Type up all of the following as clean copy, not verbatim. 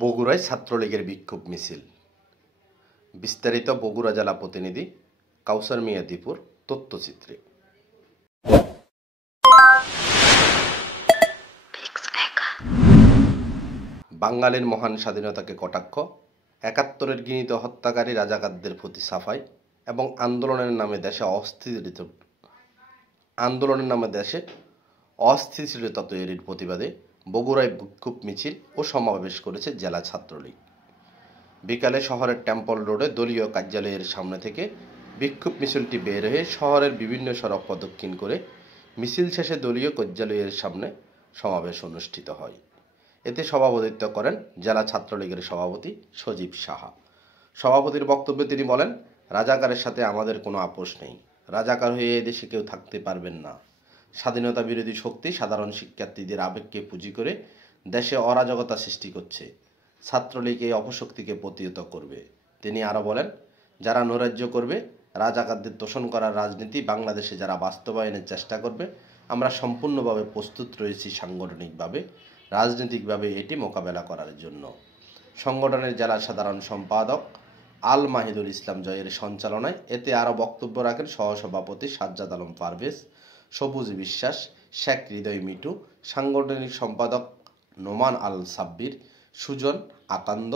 বগুড়ায় ছাত্রলীগের বিক্ষোভ মিছিল। বিস্তারিত বগুড়া জেলা প্রতিনিধি কাউসার মিয়া দীপুর তথ্যচিত্রে। বাঙালির মহান স্বাধীনতাকে কটাক্ষ, ৭১-এর ঘৃণিত হত্যাকারী রাজাকারদের প্রতি সাফাই এবং আন্দোলনের নামে দেশে অস্থিতিশীলতা তৈরির প্রতিবাদে বগুড়ায় বিক্ষোভ মিছিল ও সমাবেশ করেছে জেলা ছাত্রলীগ। বিকালে শহরের টেম্পল রোডে দলীয় কার্যালয়ের সামনে থেকে বিক্ষোভ মিছিলটি বের হয়ে শহরের বিভিন্ন সড়ক প্রদক্ষিণ করে মিছিল শেষে দলীয় কার্যালয়ের সামনে সমাবেশ অনুষ্ঠিত হয়। এতে সভাপতিত্ব করেন জেলা ছাত্রলীগের সভাপতি সজীব সাহা। সভাপতির বক্তব্যে তিনি বলেন, রাজাকারের সাথে আমাদের কোনো আপোষ নেই। রাজাকার হয়ে এদেশে কেউ থাকতে পারবেন না। স্বাধীনতা বিরোধী শক্তি সাধারণ শিক্ষার্থীদের আবেগকে পুঁজি করে দেশে অরাজকতা সৃষ্টি করছে। ছাত্রলীগ এই অপশক্তিকে প্রতিহত করবে। তিনি আরও বলেন, যারা নৈরাজ্য করবে, রাজাকারদের তোষণ করার রাজনীতি বাংলাদেশে যারা বাস্তবায়নের চেষ্টা করবে, আমরা সম্পূর্ণভাবে প্রস্তুত রয়েছি সাংগঠনিকভাবে, রাজনৈতিকভাবে এটি মোকাবেলা করার জন্য। সংগঠনের জেলা সাধারণ সম্পাদক আল মাহিদুল ইসলাম জয়ের সঞ্চালনায় এতে আরও বক্তব্য রাখেন সহসভাপতি সাজ্জাদ আলম পারভেজ, সবুজ বিশ্বাস, শেখ হৃদয় মিটু, সাংগঠনিক সম্পাদক নোমান আল সাব্বির, সুজন, আকান্দ,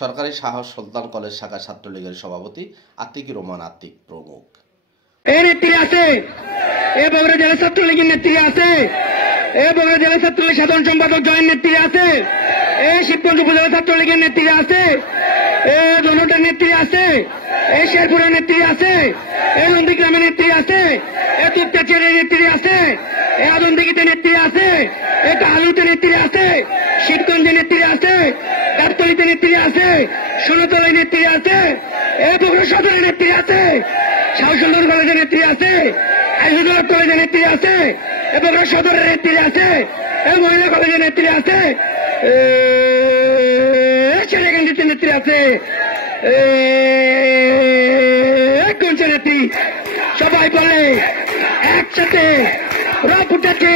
সরকারি শাহ সুলতান কলেজ শাখা ছাত্রলীগের সভাপতি আতিকুর রহমান আতিক প্রমুখ। বগুড়া জেলা ছাত্রলীগের নেত্রী আছে, বগুড়া জেলা ছাত্রলীগ সাধারণ সম্পাদক জয়ের নেত্রী আছে, শিবগঞ্জ উপজেলা ছাত্রলীগের নেত্রী আছে, জনতার নেত্রী আছে, শেরপুরের নেত্রী আছে, নন্দীগ্রামের নেত্রী আছে, তুপ্তাচেরের নেত্রী আছে, আদমদিঘিতে নেত্রী আছে, আলুতে নেত্রী আছে, শিবগঞ্জের নেত্রী আছে, গাবতলীতে নেত্রী আছে, সোনাতলায় নেত্রী আছে, বগুড়া সদরের নেত্রী আছে, শাহসুলতান কলেজের নেত্রী আছে, আইজুদুল্লাহ কলেজের নেত্রী আছে, বগুড়া সদরের নেত্রী আছে, মহিলা কলেজের নেত্রী আছে, ছেলেগঞ্জের নেত্রী আছে, কোনছে নেত্রী সবাই বলে একসাথে রপুর থেকে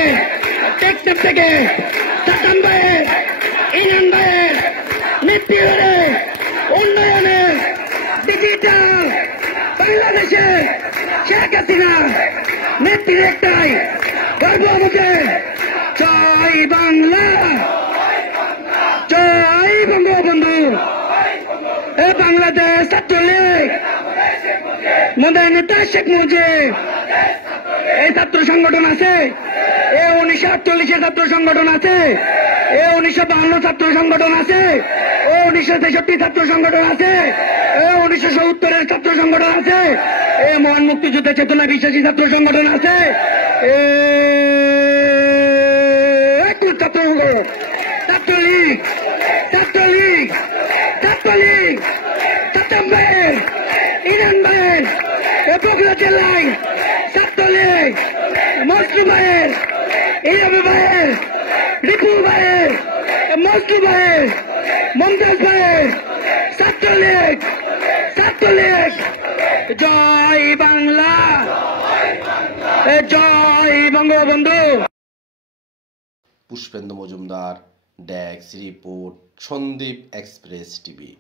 টেকটেপ থেকে সাতান ভাইয়ের ইনান ভাইয়ের নেতৃত্বে উন্নয়নের ডিজিটাল বাংলাদেশে শেখ হাসিনা নেত্রীর একটাই গর্ব আমাদের, জয় বাংলা, জয় বঙ্গবন্ধু। বাংলাদেশ ছাত্রলীগ মোদের নেতা শেখ মুজিব, এই ছাত্র সংগঠন আছে, 1948 ছাত্র সংগঠন আছে, 1952 ছাত্র সংগঠন আছে, 1963 ছাত্র সংগঠন আছে, 1970 ছাত্র সংগঠন আছে, মহান মুক্তিযুদ্ধের চেতনা বিশ্বাসী ছাত্র সংগঠন আছে, ছাত্রলীগ ছাত্রলীগ ছাত্রলীগ সাতাম ভাইয়ের ইরান ভাইয়ের বগুড়া জেলায় ছাত্রলীগ মজলু ভাইয়ের ইরাবু ভাইয়ের রিপু ভাইয়ের মজলু ভাইয়ের মমতাজ ভাইয়ের ছাত্রলীগ ছাত্রলীগ। জয় বাংলা, জয় Bangabandhu. Pushpendu Majumdar, desk report, Sandwip express TV.